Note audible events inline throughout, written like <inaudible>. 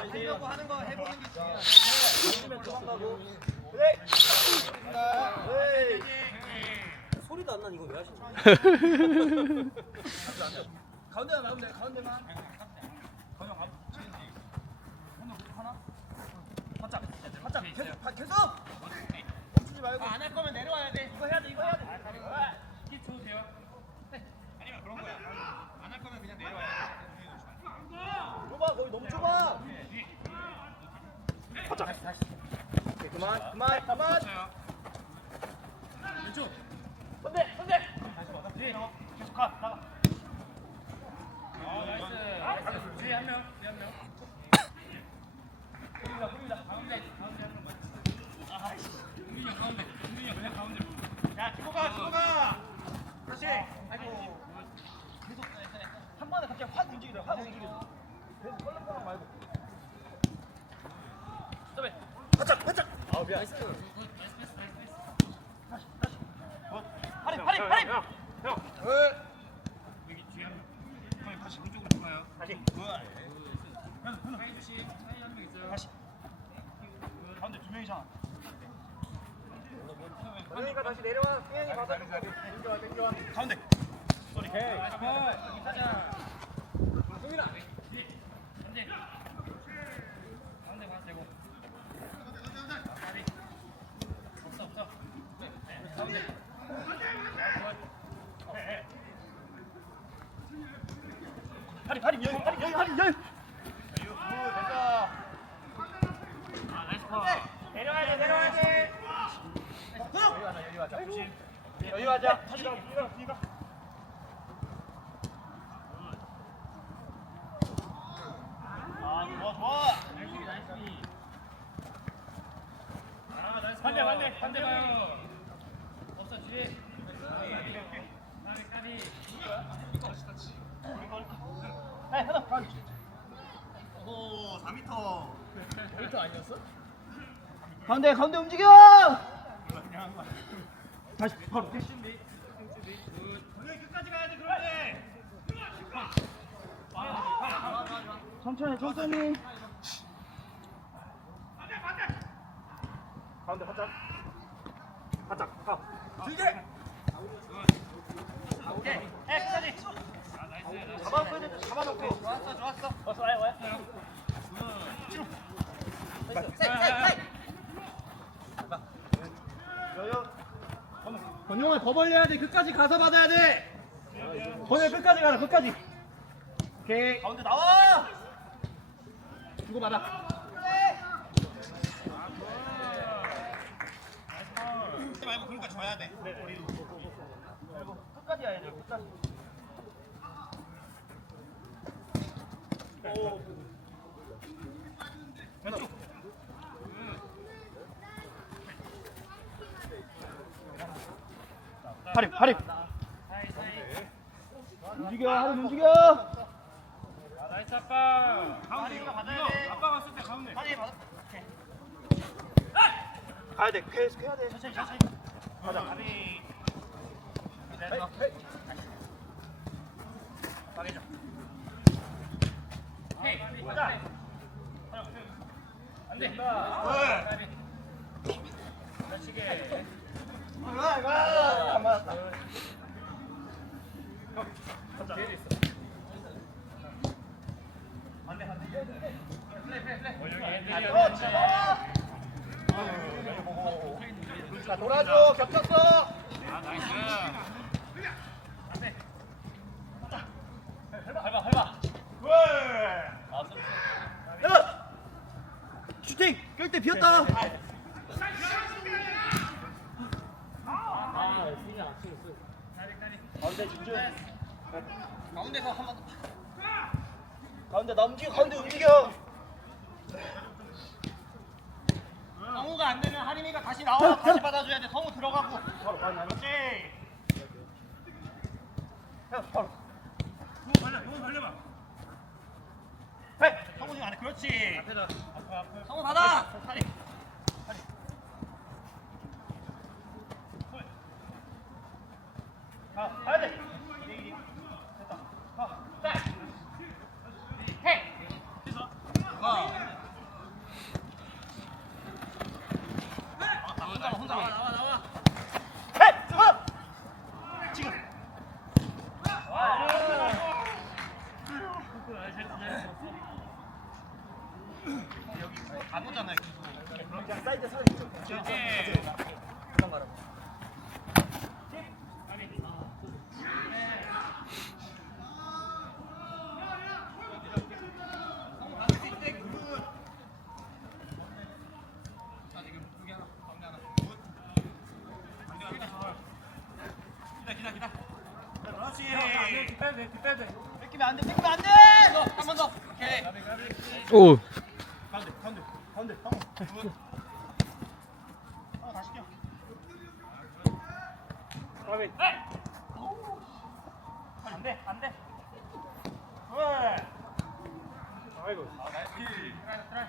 하려고 하는 거 해보는 게 중요해. 요즘에 도망가고. 그래. 에이. 소리도 안난 이거 왜 하시는 거야? <laughs> 가운데만 막으면 돼. 가운데만. 바짝. 바짝. 계속. 바- 계속. 멈추지 말고. 안 할 거면 내려와야 돼. 이거 해야 돼. 이거 해야 돼. 힙 줘도 돼요. 아니면 그런 거야. 안 할 거면 그냥 내려와야 돼. 좁아. 거기 너무 좁아. 바짝. 오케이, 그만. 그만. 그만. 왼쪽. 손대. 손대. 뒤에 계속 가. 나가. 아, 나이스. 뒤에 한 명. 뒤에 한 명. 보입니다. 보입니다. 가운데. 가운데 한 명만. 아, 은민이 형 가운데. 은민이 형 그냥 가운데. 야, 뒤로 가. 뒤로 가. 다시. 아이고. 계속 한 번에 갑자기 확 움직이려. 확 움직이려. 계속 펄럭펄럭 말고. 스톱해. 바짝. 바짝. 아, 미안. 나이스. 나이스 패스. 나이스 패스. 다시. 다시. 파리. 파리. 있어요. 다시. 가운데 두 명이잖아. 그러니까 다시 내려와. 승현이 받아. 땡겨와. 땡겨와. 가운데. 오케이. 나이스 볼. 여기 타자. 승민아. 현재. 가운데 가도 되고. 다리. 없어 없어. 네, 가운데. 파리. 파리. 여기. 파리. 여기. 파리. 여기. 아 나이스 컷. 내려와야 돼. 내려와야 돼. 여기 가자. 여기 가자. 여기 가자. 다시. 뒤가. 뒤가. 아, 좋아, 좋아. 나이스 비 나이스 비. 아 나이스 반대, 컷. 반대, 반대 봐요. 없어 뒤에. 까비 까비. 에이, 하나. 가운데. 오 4m. 5m 아니었어? 가운데, 가운데 움직여! 다시, 바로. 준비. 끝까지. 천천히, 천천히. 가운데 바짝. 바짝, 가. 길게! 오케이. 에 끝까지. 잡아놓고 해야 돼, 잡아놓고. 좋았어 좋았어. 왔어, 와요, 와요. 권용아 더 벌려야 돼. 끝까지 가서 받아야 돼. 권용 끝까지 가라. 끝까지. 오케이. 가운데 나와. 주고 받아. 말고 그러니까 줘야 돼. 끝까지 가야 돼. 끝까지. 오. 왼쪽. 사이 사이. 움직여, 하립 움직여. 아 나이스 아빠. 가운데 이거 받아야 돼. 아빠 갔을 때 가운데. 아니 받아. 가야 돼. 계속 해야 돼. 천천히 천천히. 가자. 가비. 빠르죠. 헤이. 가자. 안 돼. 가비. 다치게. 가. 어 어, 돌아줘. 겹쳤어. 아 나이스. 안돼. 밟아 밟아. 아 서비스. 야! 슈팅! 깰때 비었다. 아 승이 안 치고 까리 까리. 가운데 집중. 가운데서 한 번. 가운데 나 움직여. 가운데 움직여. 성우가 안 되면 하림이가 다시 나와 다시 받아줘야 돼. 성우 들어가고. 바로 바로 나가. 그렇지. 형, 바로. 용 발려 용 발려봐. 성우 지금 안 해. 그렇지. 앞에다. 앞에 앞에. 성우 받아. 하림. 하림. 가, 가야 돼. 됐다. 가. 자. 헤이. 혼자 혼자 나와 나와 나와 헤! 지금! 지금! 여기 안 오잖아요 계속. 사이드 서 있죠 그런 말은 기다 기다 기다 그렇지 빼야 돼 빼야 돼 뺏기면 안 돼 뺏기면 안 돼 한번 더 오케이 오. 가운데 가운데 가운데 굿 어, 다시 뛰어 가비 안 돼 안 돼 왜 아이고 아 나이스 트라이 트라이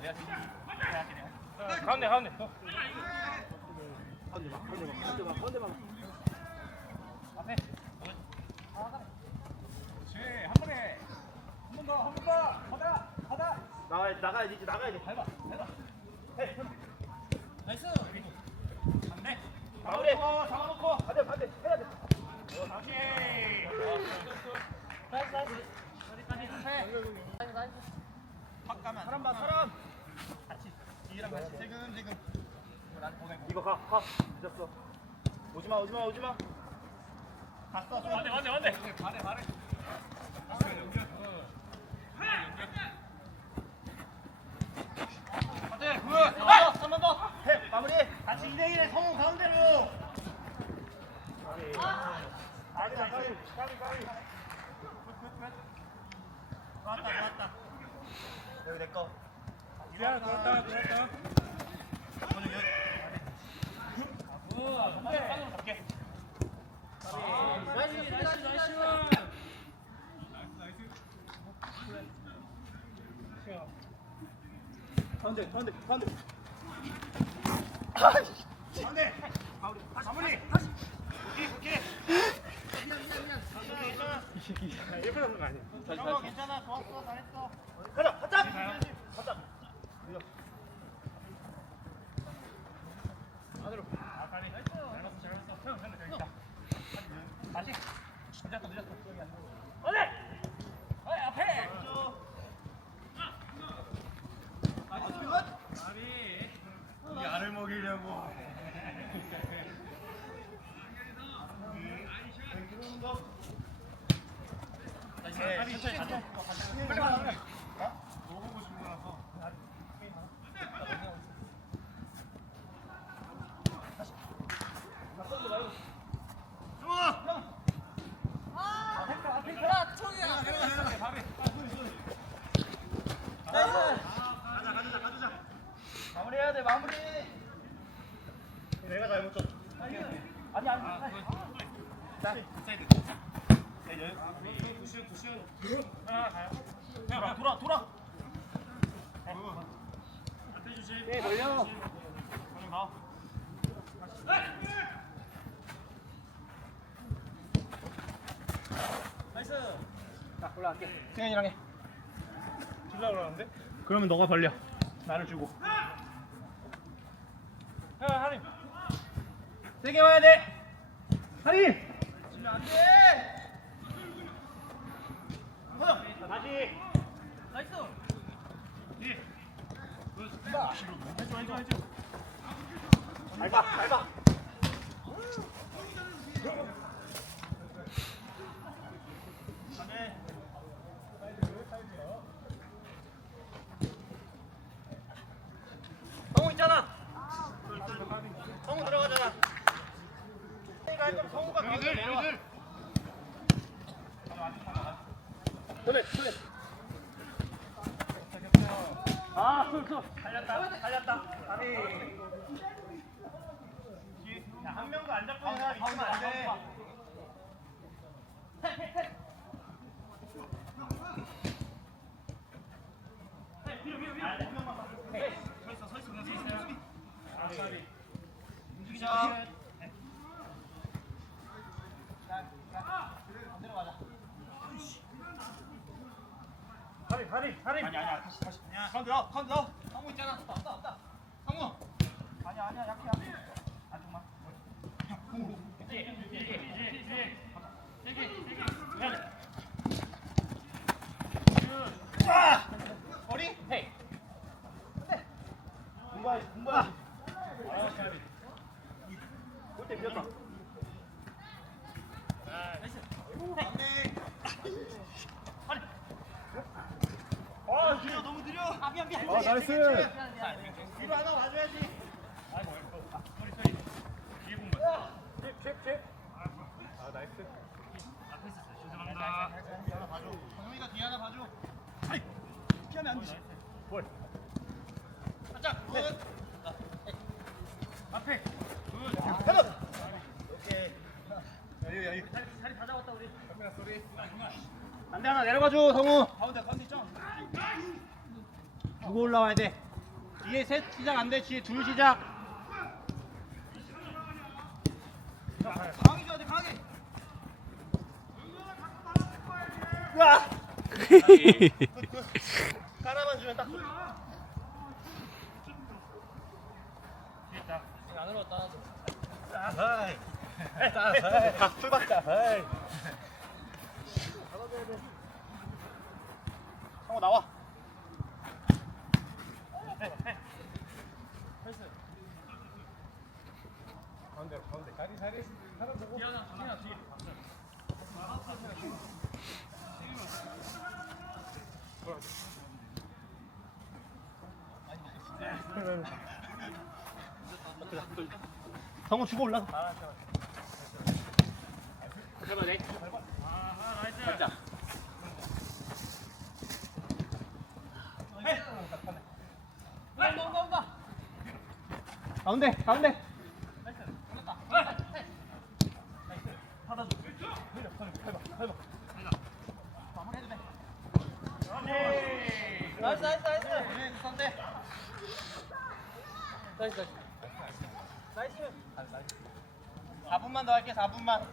내가 지금 내가 지금 가운데 가운데 가운데 봐 가운데 봐 가운데 봐 어. 지금, 지금. 이거 가, 가. 늦었어. 오지 마, 오지 마, 오지 마. 맞네, 맞네, 맞네. 말해, 말해. 네, 굿. 한번 더. 해, 마무리. 다시 2대 1의 성공 가운데로. 가비, 가비, 가비, 가비. 좋았다. 가운데, 가운데, 가운데. 가운데. 가운데. 마무리. 다시. 오케이, 오케이. 괜찮아, 괜찮아. 이 새끼. 예쁘게 하는 거 아니야? 형, 괜찮아. 좋았어, 잘했어. 가자, 가자. 가자. 밀어. 안으로. 아, 가리. 잘했어, 잘했어. 형, 형, 저기 있다. 다시. 늦었어, 늦었어. 여기 안 돼. 올래. 어이, 앞에. 이 알을 먹이려고. 천천히 가자. 빨리 가자. 먹어보고 싶은 거라서. 가자 가자 가자. 마무리해야 돼 마무리 내가 잘못 쳤어 아니 아니 아니. 자. 사이드. 두시오 두시오 아 가요. 돌아 돌아 돌아. 앞에 주시. 네 돌려. 가 나이스. 자 올라갈게. 승현이랑 해. 줄라 그러는데? 그러면 너가 벌려. 나를 주고. 야, 하림. 세게 와야 돼. 지면 안 돼. 자, 다시. 나이스. 예. 해줘, 해줘, 해줘. 밟아, 밟아. 네. 성우 있잖아. 성우 들어가잖아. 내가 할 거면 성우가 여기들 여기들. 그래 그래. 아, 술, 술. 달렸다. 아니. 야, 한 명도 안 잡고 있는 사람 있으면 안 돼. 움직이자. 반대로 가자. 다리 다리 다리 아니 아니야. 다시 다시. 아니야. 가운데 넣어 가운데 넣어. 성우 있잖아. 없다 없다 없다 성우 아니야 아니야. 약해 약해. 안쪽만. 아! 머리? 헤이. 공부해 공부해 골대 밀었다 아, 느려, 너무 느려. 아, 미안, 미안. 아, 나이스. 뒤로 하나 와줘야지. 아 나이스. 정우이가 뒤에 하나 봐줘. 아이, 피하면 안 되지. 볼 살짝, 굿. 앞에. 굿. 헤더. 오케이. 여유, 여유. 자리 다 잡았다, 우리. 카메라 소리 안돼 하나 내려가줘, 성우. 두고 올라와야 돼. 뒤에 셋 시작 안 돼, 뒤에 둘 시작. 강하게 줘야 돼, 강하게. 으아! <laughs> 까나만 주면 딱. 안으로 따라줘. 아하이. 아하이. 풀박자. 아하이. 성우 나와. 가운데 가운데 자리 자리 사람 보고 성우 주고 올라. 살짝. 가운데 가운데 나이스 나이스 나이스. 나이스 나이스 나이스. 나이스. 4분만 더 할게 4분만.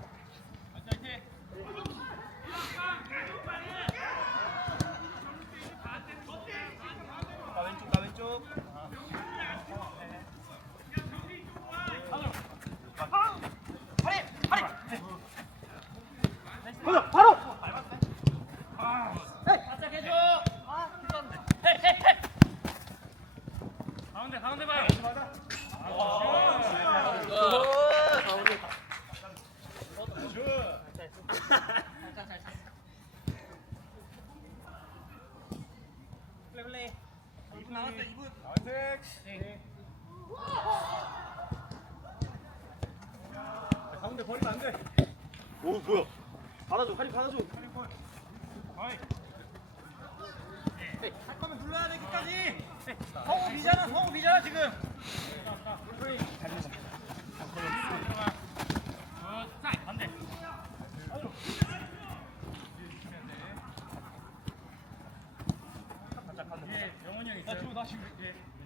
나 왼쪽 나 왼쪽 허리 허리 보자 바로 바짝 해줘 아 괜찮은데 헤헤헤 가운데 가운데 봐요 플레이 플레이 2분 남았어 2분 나이스 가운데 버리면 안 돼. 오 뭐야? 받아줘 할이 받아줘. 할 거면 눌러야 돼 끝까지. 성우 비잖아 성우 비잖아 지금. 영 원이 형 있어